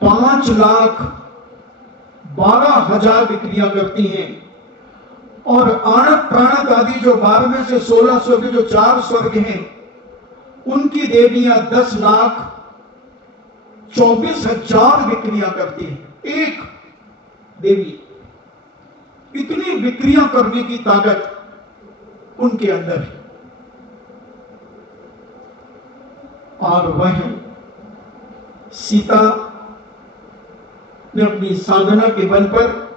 5,12,000 विक्रिया करती हैं और आणत प्राणत आदि जो 12वें से 16 स्वर्ग, जो 4 स्वर्ग हैं, उनकी देवियां 10,24,000 विक्रिया करती हैं। एक देवी, इतनी विक्रिया करने की ताकत उनके अंदर है। और वह सीता ने अपनी साधना के बल पर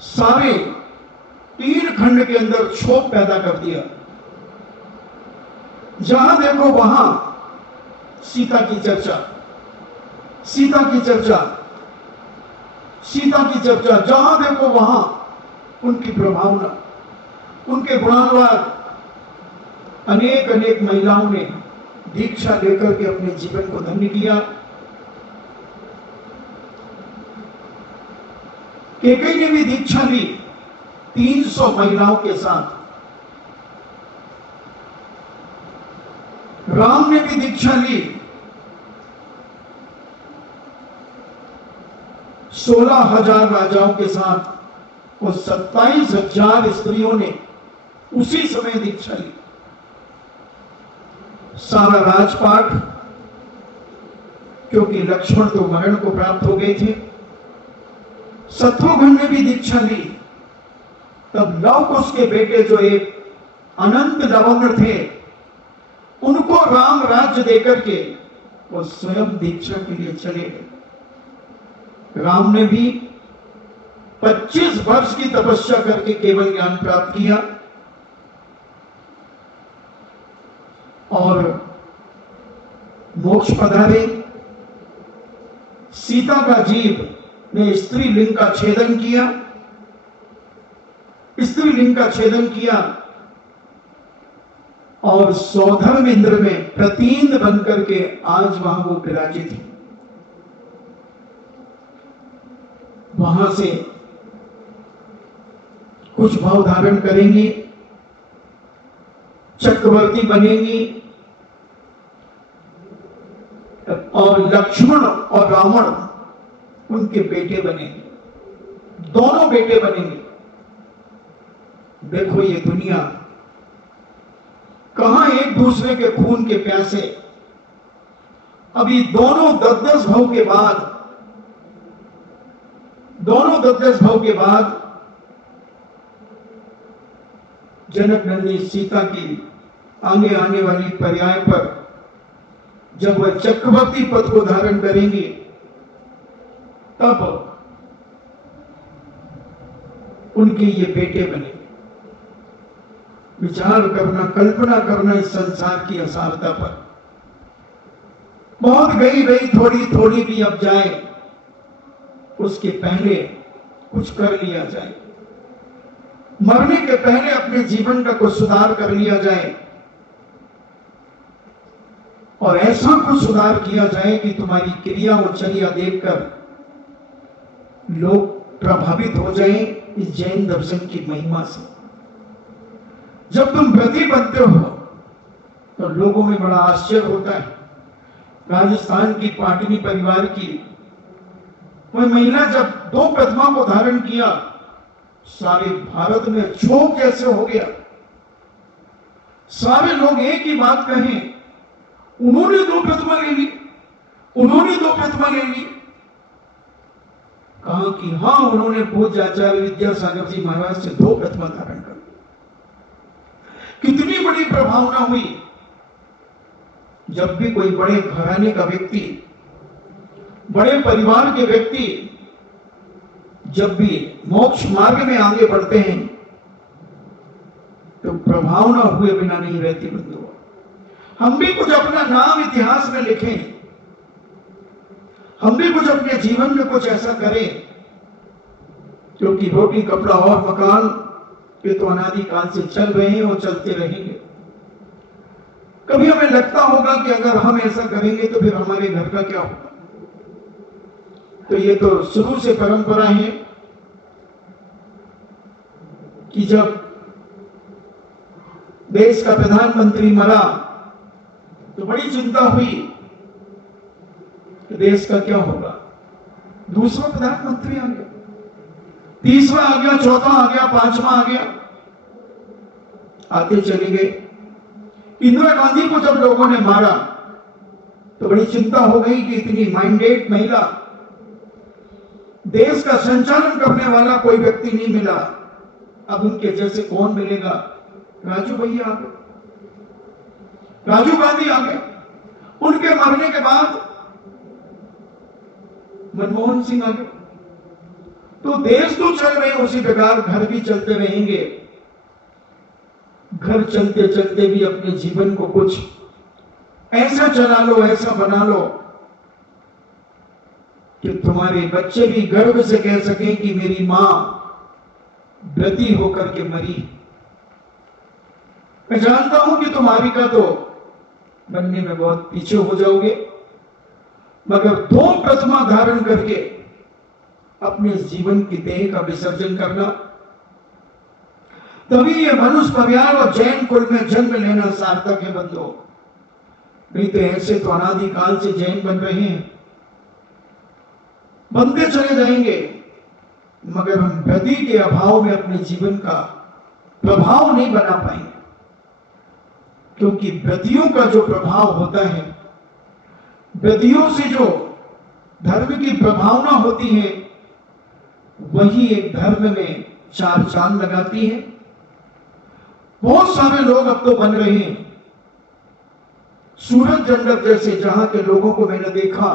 सारे 3 खंड के अंदर क्षोभ पैदा कर दिया। जहां देखो वहां सीता की चर्चा, सीता की चर्चा, सीता की चर्चा। जहां देखो वहां उनकी प्रभावना, उनके गुणानुवाद। अनेक अनेक महिलाओं ने दीक्षा लेकर के अपने जीवन को धन्य किया। कैकेयी ने भी दीक्षा ली 300 महिलाओं के साथ। राम ने भी दीक्षा ली 16,000 राजाओं के साथ। और 27,000 स्त्रियों ने उसी समय दीक्षा ली। सारा राजपाट, क्योंकि लक्ष्मण तो मरण को प्राप्त हो गए थे, शत्रुघ्न ने भी दीक्षा ली। तब लव कुश के बेटे जो एक अनंत लवंग थे, उनको राम राज्य देकर के वो स्वयं दीक्षा के लिए चले गए। राम ने भी 25 वर्ष की तपस्या करके केवल ज्ञान प्राप्त किया और मोक्ष पधारे। सीता का जीव ने स्त्रीलिंग का छेदन किया, स्त्रीलिंग का छेदन किया और सौधर्म इंद्र में प्रतीन्द्र बनकर के आज वहां वो विराजित थी। वहां से कुछ भाव धारण करेंगी, चक्रवर्ती बनेंगी और लक्ष्मण और रावण उनके बेटे बनेंगे, दोनों बेटे बनेंगे। देखो ये दुनिया कहां एक दूसरे के खून के प्यासे। अभी दोनों 10-10 भाव के बाद, दोनों 10-10 भाव के बाद जनक नंदी सीता की आगे आने वाली पर्याय पर जब वह चक्रवर्ती पद को धारण करेंगे, तब उनके ये बेटे बने। विचार करना, कल्पना करना इस संसार की असारता पर। बहुत गई गई, थोड़ी थोड़ी भी अब जाए, उसके पहले कुछ कर लिया जाए। मरने के पहले अपने जीवन का कुछ सुधार कर लिया जाए और ऐसा कुछ सुधार किया जाए कि तुम्हारी क्रिया और चर्या देखकर लोग प्रभावित हो जाएं इस जैन दर्शन की महिमा से। जब तुम व्रती बनते हो तो लोगों में बड़ा आश्चर्य होता है। राजस्थान की पाटनी परिवार की वह महिला जब 2 प्रतिमा को धारण किया, सारे भारत में क्षोभ कैसे हो गया। सारे लोग एक ही बात कहें, उन्होंने 2 प्रतिमा ले ली, उन्होंने 2 प्रतिमा ले ली। कहा कि हां, उन्होंने पूज्य आचार्य विद्यासागर जी महाराज से 2 प्रतिमा धारण कर। कितनी बड़ी प्रभावना हुई। जब भी कोई बड़े घराने का व्यक्ति, बड़े परिवार के व्यक्ति जब भी मोक्ष मार्ग में आगे बढ़ते हैं तो प्रभावना हुए बिना नहीं रहती। बंधुओं, हम भी कुछ अपना नाम इतिहास में लिखें, हम भी कुछ अपने जीवन में कुछ ऐसा करें, क्योंकि रोटी कपड़ा और मकान ये तो अनादि काल से चल रहे हैं और चलते रहेंगे। कभी हमें लगता होगा कि अगर हम ऐसा करेंगे तो फिर हमारे घर का क्या होगा। तो ये तो शुरू से परंपरा है कि जब देश का प्रधानमंत्री मरा तो बड़ी चिंता हुई कि देश का क्या होगा। दूसरा प्रधानमंत्री आ गया, तीसरा आ गया, चौथा आ गया, 5वां आ गया, आते चले गए। इंदिरा गांधी को जब लोगों ने मारा तो बड़ी चिंता हो गई कि इतनी माइंडेड महिला, देश का संचालन करने वाला कोई व्यक्ति नहीं मिला, अब उनके जैसे कौन मिलेगा। राजू भैया आ गए, राजीव गांधी आ गए। उनके मरने के बाद मनमोहन सिंह आ गए। तो देश तो चल रहे, उसी प्रकार घर भी चलते रहेंगे। घर चलते चलते भी अपने जीवन को कुछ ऐसा चला लो, ऐसा बना लो कि तुम्हारे बच्चे भी गर्व से कह सकें कि मेरी मां व्रती होकर के मरी। मैं जानता हूं कि तुम्हारी का तो बनने में बहुत पीछे हो जाओगे, मगर 2 प्रतिमा धारण करके अपने जीवन की देह का विसर्जन करना, तभी ये मनुष्य परिवार और जैन कुल में जन्म लेना सार्थक है बंधुओं। नहीं तो ऐसे तो अनादि काल से जैन बन रहे हैं, बनते चले जाएंगे, मगर हम ब्रति के अभाव में अपने जीवन का प्रभाव नहीं बना पाएंगे, क्योंकि ब्रतियों का जो प्रभाव होता है, ब्रतियों से जो धर्म की प्रभावना होती है, वही एक धर्म में चार चांद लगाती है। बहुत सारे लोग अब तो बन रहे हैं सूरत जन्नत जैसे, जहां के लोगों को मैंने देखा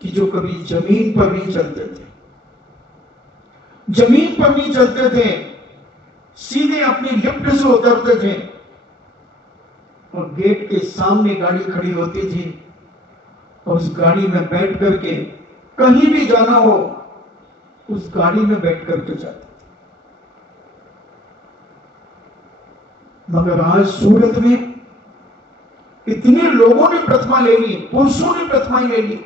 कि जो कभी जमीन पर नहीं चलते थे, जमीन पर नहीं चलते थे, सीधे अपनी लिफ्ट से उतरते थे और गेट के सामने गाड़ी खड़ी होती थी और उस गाड़ी में बैठ करके कहीं भी जाना हो, उस गाड़ी में बैठ करके जाते थे। मगर आज सूरत में इतने लोगों ने प्रतिमा ले ली, पुरुषों ने प्रतिमाएं ले ली,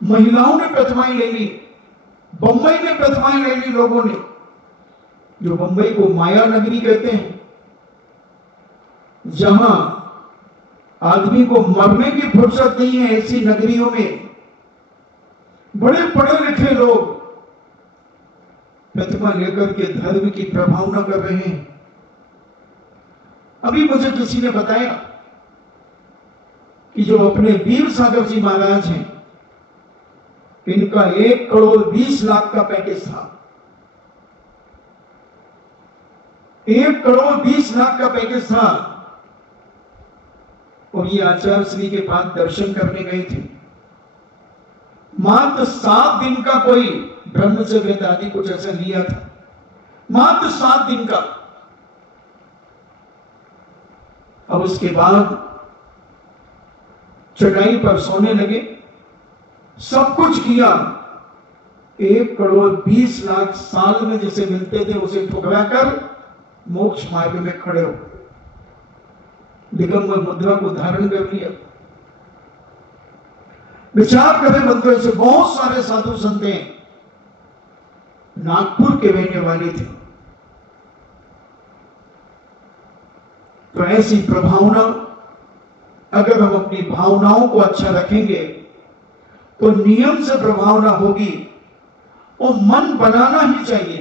महिलाओं ने प्रतिमाएं ले ली, बंबई में प्रतिमाएं ले ली लोगों ने, जो बंबई को माया नगरी कहते हैं, जहां आदमी को मरने की फुर्सत नहीं है। ऐसी नगरियों में बड़े पढ़े लिखे लोग प्रतिमा लेकर के धर्म की प्रभावना कर रहे हैं। अभी मुझे किसी ने बताया कि जो अपने वीर सागर जी महाराज हैं, इनका 1,20,00,000 का पैकेज था। 1,20,00,000 का पैकेज था और ये आचार्य श्री के पास दर्शन करने गई थी। मात्र 7 दिन का कोई ब्रह्मचर्य आदि कुछ ऐसा लिया था, मात्र 7 दिन का। अब उसके बाद चटाई पर सोने लगे, सब कुछ किया। 1,20,00,000 साल में जिसे मिलते थे उसे ठुकराकर मोक्ष मार्ग में खड़े हो, दिगंबर मुद्रा को धारण कर लिया। विचार करें बंधुओं, ऐसे बहुत सारे साधु संत नागपुर के रहने वाले थे। तो ऐसी प्रभावना, अगर हम अपनी भावनाओं को अच्छा रखेंगे तो नियम से प्रभावना होगी। और मन बनाना ही चाहिए,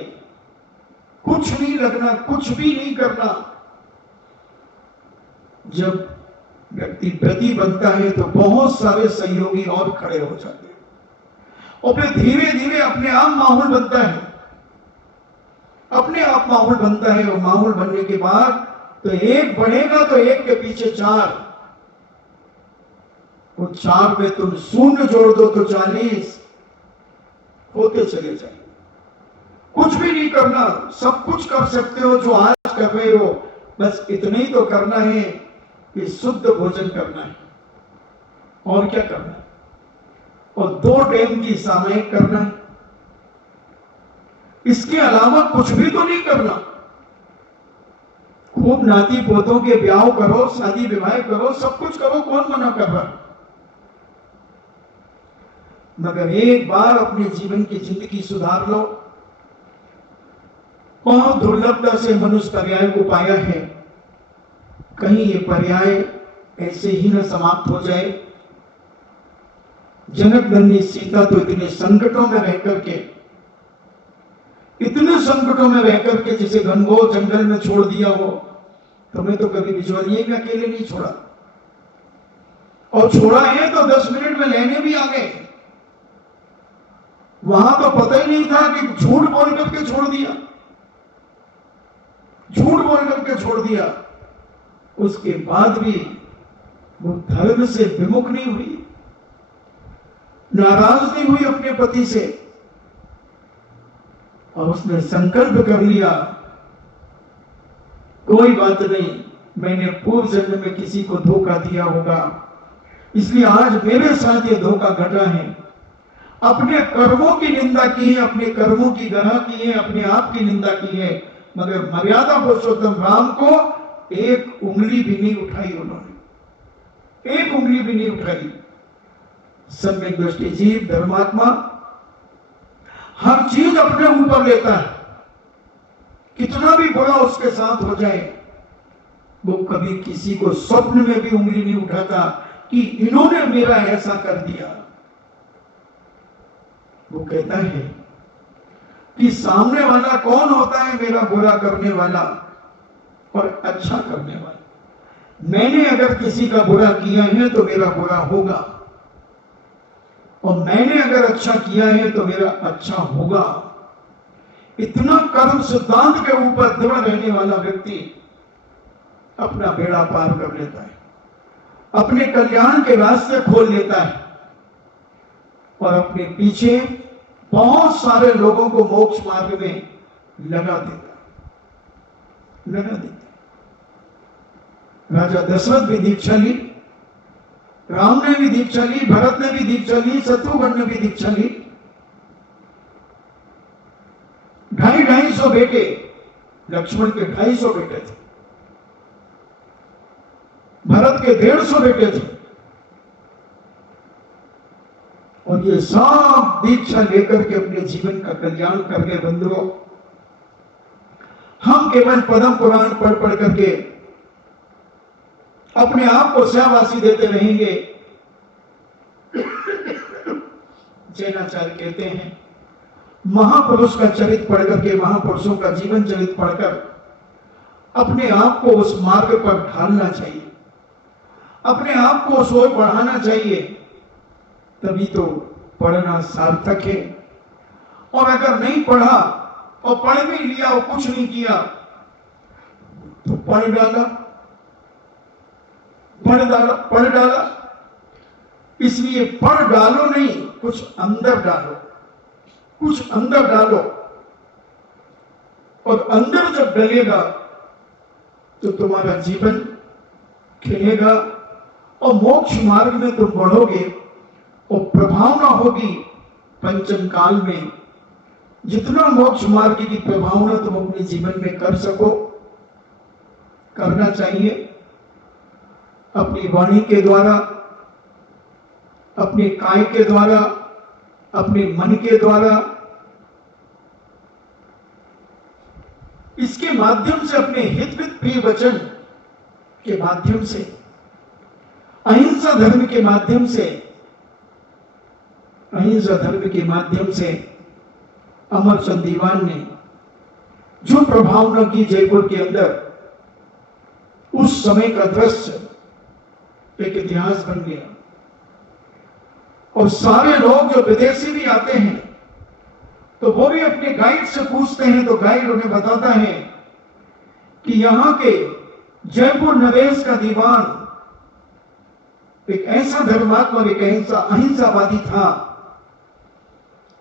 कुछ नहीं लगना, कुछ भी नहीं करना। जब व्यक्ति ब्रती बनता है तो बहुत सारे सहयोगी और खड़े हो जाते हैं और फिर धीरे धीरे अपने आप माहौल बनता है, अपने आप माहौल बनता है। और माहौल बनने के बाद तो एक बढ़ेगा तो एक के पीछे 4, वो 4 में तुम शून्य जोड़ दो तो 40 होते चले जाए। कुछ भी नहीं करना, सब कुछ कर सकते हो जो आज कर रहे हो, बस इतना ही तो करना है कि शुद्ध भोजन करना है और क्या करना है, और 2 टाइम की सामयिक करना है। इसके अलावा कुछ भी तो नहीं करना। खूब नाती पोतों के ब्याह करो, शादी विवाह करो, सब कुछ करो, कौन मना कर रहा। मगर एक बार अपने जीवन की जिंदगी सुधार लो। बहुत दुर्लभता से मनुष्य पर्याय को पाया है, कहीं ये पर्याय ऐसे ही न समाप्त हो जाए। जनक नंदी सीता तो इतने संकटों में रह करके, इतने संकटों में रह करके जिसे घनघोर जंगल में छोड़ दिया हो, तुम्हें तो कभी बिजवालिए में अकेले नहीं छोड़ा, और छोड़ा है तो 10 मिनट में लेने भी आ गए। वहां तो पता ही नहीं था कि झूठ बोल करके छोड़ दिया, झूठ बोल करके छोड़ दिया। उसके बाद भी वो धर्म से विमुख नहीं हुई, नाराज नहीं हुई अपने पति से, और उसने संकल्प कर लिया, कोई बात नहीं, मैंने पूर्व जन्म में किसी को धोखा दिया होगा, इसलिए आज मेरे साथ ये धोखा घटा है। अपने कर्मों की निंदा की है, अपने कर्मों की गणना की है, अपने आप की निंदा की है, मगर मर्यादा पुरुषोत्तम राम को एक उंगली भी नहीं उठाई उन्होंने, एक उंगली भी नहीं उठाई। सम्यक दृष्टि जीव धर्मात्मा हर चीज अपने ऊपर लेता है, कितना भी बुरा उसके साथ हो जाए, वो कभी किसी को स्वप्न में भी उंगली नहीं उठाता कि इन्होंने मेरा ऐसा कर दिया। वो कहता है कि सामने वाला कौन होता है मेरा बुरा करने वाला और अच्छा करने वाला। मैंने अगर किसी का बुरा किया है तो मेरा बुरा होगा, और मैंने अगर अच्छा किया है तो मेरा अच्छा होगा। इतना कर्म सिद्धांत के ऊपर दृढ़ रहने वाला व्यक्ति अपना बेड़ा पार कर लेता है, अपने कल्याण के रास्ते खोल लेता है और अपने पीछे बहुत सारे लोगों को मोक्ष मार्ग में लगा देता है। राजा दशरथ भी दीक्षा ली, राम ने भी दीक्षा ली, भरत ने भी दीक्षा ली, शत्रुघ्न ने भी दीक्षा ली। 250 बेटे, लक्ष्मण के 250 बेटे थे, भरत के 150 बेटे थे, और ये सब दीक्षा लेकर के अपने जीवन का कल्याण करके बंधुओं, हम केवल पद्म पुराण पढ़ करके अपने आप को शाबाशी देते रहेंगे। जैनाचार्य कहते हैं महापुरुष का चरित्र पढ़ करके, महापुरुषों का जीवन चरित्र पढ़कर अपने आप को उस मार्ग पर ढालना चाहिए, अपने आप को उस ओर बढ़ाना चाहिए, तभी तो पढ़ना सार्थक है। और अगर नहीं पढ़ा और पढ़ भी लिया और कुछ नहीं किया तो पढ़ डाला। इसलिए पढ़ डालो नहीं, कुछ अंदर डालो, और अंदर जब डलेगा तो तुम्हारा जीवन खिलेगा और मोक्ष मार्ग में तुम बढ़ोगे। और प्रभावना होगी पंचम काल में, जितना मोक्ष मार्ग की प्रभावना तुम अपने जीवन में कर सको, करना चाहिए। अपनी वाणी के द्वारा, अपने काय के द्वारा, अपने मन के द्वारा, इसके माध्यम से, अपने हितवित प्रिय वचन के माध्यम से, अहिंसा धर्म के माध्यम से अमरचंद दीवान ने जो प्रभावना की जयपुर के अंदर, उस समय का दृश्य एक इतिहास बन गया। और सारे लोग जो विदेशी भी आते हैं तो वो भी अपने गाइड से पूछते हैं, तो गाइड उन्हें बताता है कि यहां के जयपुर नरेश का दीवान एक ऐसा धर्मात्मा, एक ऐसा अहिंसावादी था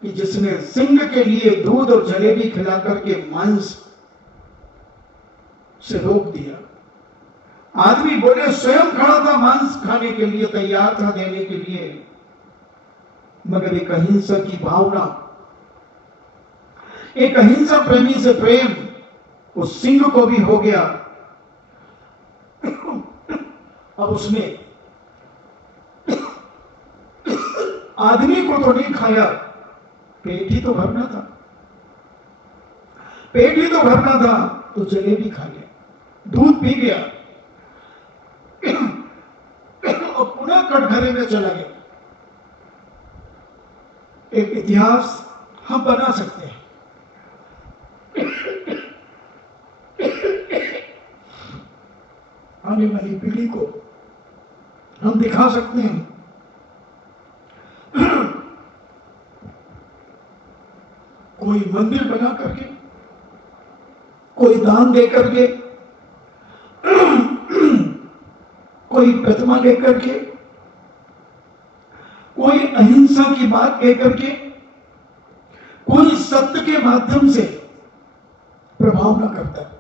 कि जिसने सिंह के लिए दूध और जलेबी खिला करके मांस से रोक दिया। आदमी बोले स्वयं खड़ा था, मांस खाने के लिए तैयार था, देने के लिए, मगर एक अहिंसा की भावना, एक अहिंसा प्रेमी से प्रेम उस सिंह को भी हो गया। अब उसने आदमी को तो नहीं खाया, पेट ही तो भरना था, तो जलेबी खा लिया, दूध पी गया और पुनः कटघरे में चला गया। एक इतिहास हम बना सकते हैं। आने वाली पीढ़ी को हम दिखा सकते हैं। कोई मंदिर बना करके, कोई दान दे करके, कोई प्रतिमा लेकर के, कोई अहिंसा की बात कहकर के, कोई सत्य के माध्यम से प्रभाव न करता है।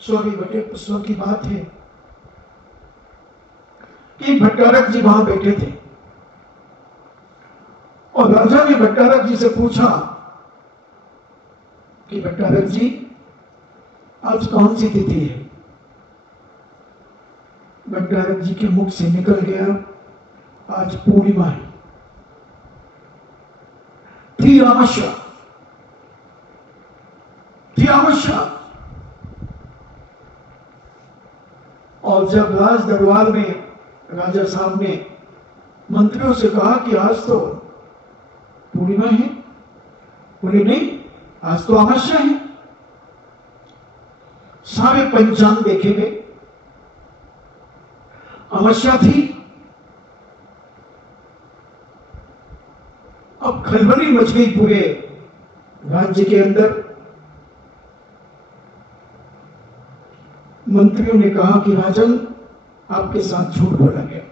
100 की बात है कि भट्टारक जी वहां बैठे थे और राजा ने भट्टारक जी से पूछा कि भट्टारक जी आज कौन सी तिथि है? भट्टारक जी के मुख से निकल गया, आज पूर्णिमा है। थी अमावस्या। और जब राज दरबार में राजा साहब ने मंत्रियों से कहा कि आज तो पूर्णिमा है। बोले नहीं, आज तो अमावस्या है। सारे पंचांग देखे गए, अमावस्या थी। अब खलबली मच गई पूरे राज्य के अंदर। मंत्रियों ने कहा कि राजन, आपके साथ झूठ बोला गया,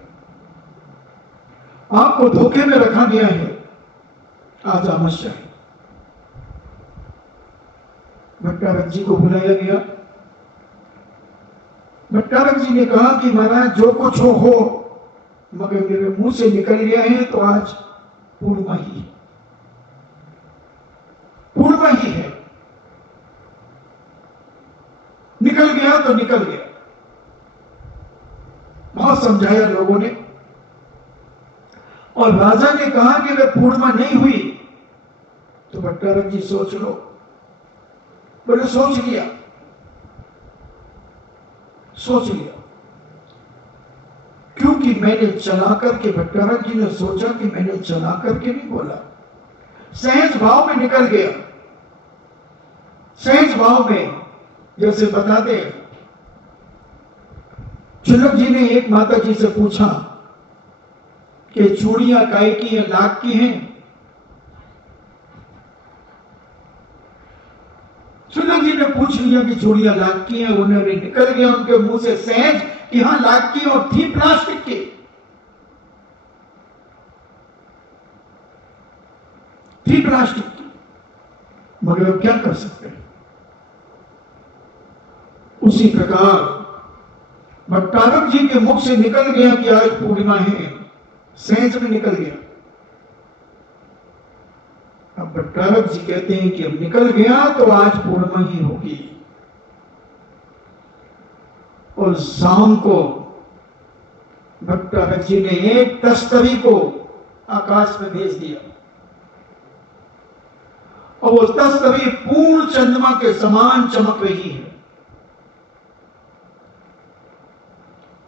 आपको धोखे में रखा गया है, आज अमावस्या है। भट्टारक जी को बुलाया गया। भट्टारक जी ने कहा कि महाराज जो कुछ हो, मगर मेरे मुंह से निकल गया है तो आज पूर्णिमा ही है, पूर्णिमा ही है। निकल गया तो निकल गया। बहुत समझाया लोगों ने, और राजा ने कहा कि अगर पूर्णिमा नहीं हुई तो भट्टारक जी सोच लो। बोले सोच लिया, सोच लिया। क्योंकि मैंने चला करके, भट्टारक जी ने सोचा कि मैंने चला करके नहीं बोला, सहज भाव में निकल गया। सहज भाव में, जैसे बताते, चुनक जी ने एक माता जी से पूछा कि चूड़ियां काय की हैं, लाख की हैं? चुनक जी ने पूछ लिया कि चूड़ियां लाख की हैं। उन्होंने निकल गया उनके मुंह से सहज कि हाँ लाख की, और थी प्लास्टिक की, थी प्लास्टिक की। मगर अब क्या कर सकते हैं। उसी प्रकार भट्टारक जी के मुख से निकल गया कि आज पूर्णिमा है, सहज में निकल गया। अब भट्टारक जी कहते हैं कि अब निकल गया तो आज पूर्णिमा ही होगी। और शाम को भट्टारक जी ने एक तस्तरी को आकाश में भेज दिया, और वो तस्तरी पूर्ण चंद्रमा के समान चमक रही है।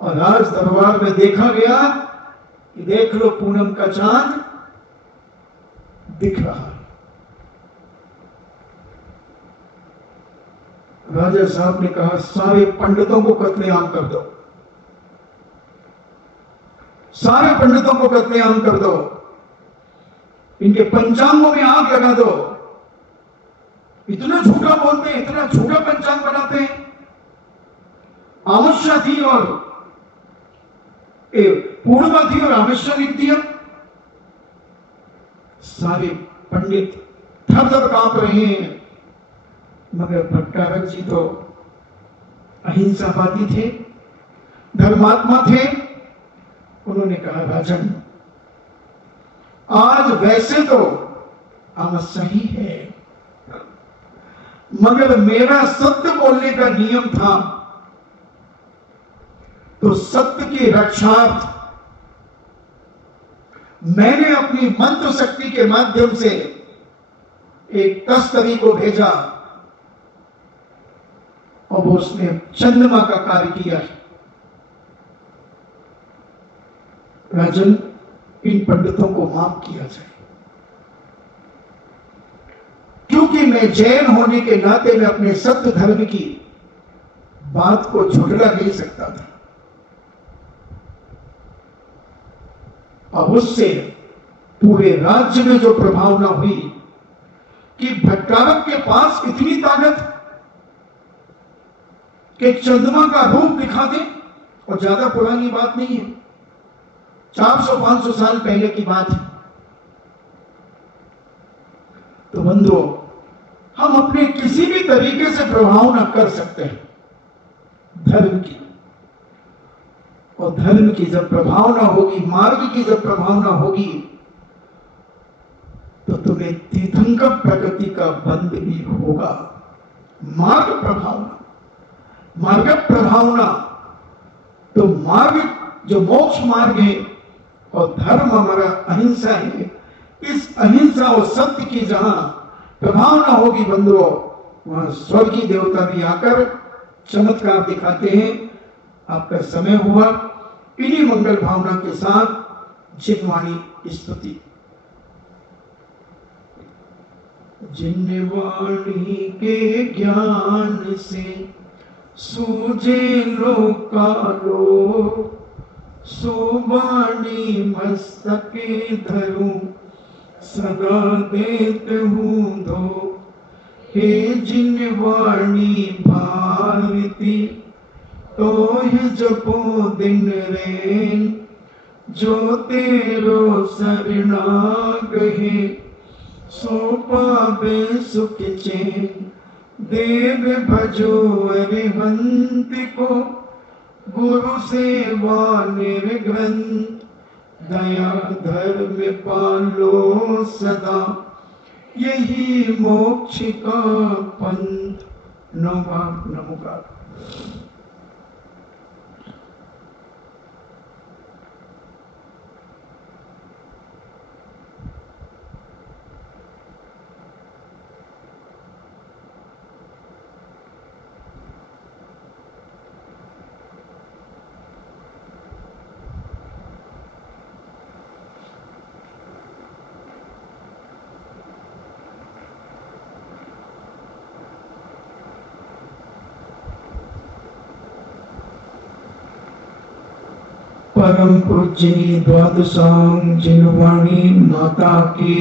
और आज दरबार में देखा गया कि देख लो, पूनम का चांद दिख रहा है। राजा साहब ने कहा सारे पंडितों को कत्लेआम कर दो, सारे पंडितों को कत्लेआम कर दो, इनके पंचांगों में आग लगा दो। इतना झूठा बोलते हैं, इतना झूठा पंचांग बनाते हैं। अमावस्या थी और पूर्णिमा थी और अमावस्या लिख दिया। सारे पंडित थर थर कांप रहे हैं। मगर भट्टारक जी तो अहिंसावादी थे, धर्मात्मा थे। उन्होंने कहा राजन, आज वैसे तो अमावस्या ही है, मगर मेरा सत्य बोलने का नियम था, तो सत्य की रक्षार्थ मैंने अपनी मंत्र शक्ति के माध्यम से एक तस्तरी को भेजा, और वो उसने चंद्रमा का कार्य किया। राजन, इन पंडितों को माफ किया जाए, क्योंकि मैं जैन होने के नाते मैं अपने सत्य धर्म की बात को झुठला नहीं सकता था। और उससे पूरे राज्य में जो प्रभावना हुई कि भट्टारक के पास इतनी ताकत कि चंद्रमा का रूप दिखा दे। और ज्यादा पुरानी बात नहीं है, 400-500 साल पहले की बात है। तो बंधुओं, हम अपने किसी भी तरीके से प्रभावना कर सकते हैं धर्म की। और धर्म की जब प्रभावना होगी, मार्ग की जब प्रभावना होगी, तो तुम्हें तीर्थंकर प्रकृति का बंध भी होगा। मार्ग प्रभावना, मार्ग प्रभावना, तो मार्ग जो मोक्ष मार्ग है और धर्म हमारा अहिंसा है। इस अहिंसा और सत्य की जहां प्रभावना होगी बंधुओं, वहां स्वर्गीय देवता भी आकर चमत्कार दिखाते हैं। आपका समय हुआ, इन्हीं मंगल भावना के साथ जिनवाणी स्तुति। जिनवाणी के ज्ञान से सूझे लोकालो, सोवाणी मस्तके धरूं सदा देत हूँ दो। हे जिनवाणी भारती तो ही जपो दिन रैन, जो तेरो शरणागहि सो पावे सुख चैन। देव भजो अरिहंत को गुरु सेवा निर्ग्रंथ, दया धर्म पालो सदा यही मोक्ष का पंथ। नमोकार। परम पूज्य द्वादशांग जिनवाणी माता की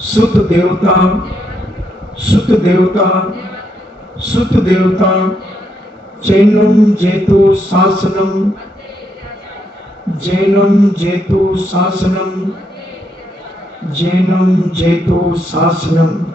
सुत देवता सुत देवता सुत देवता जैनम जेतु शासनम जैनम जेतु शासनम जैनम जेतु शासनम।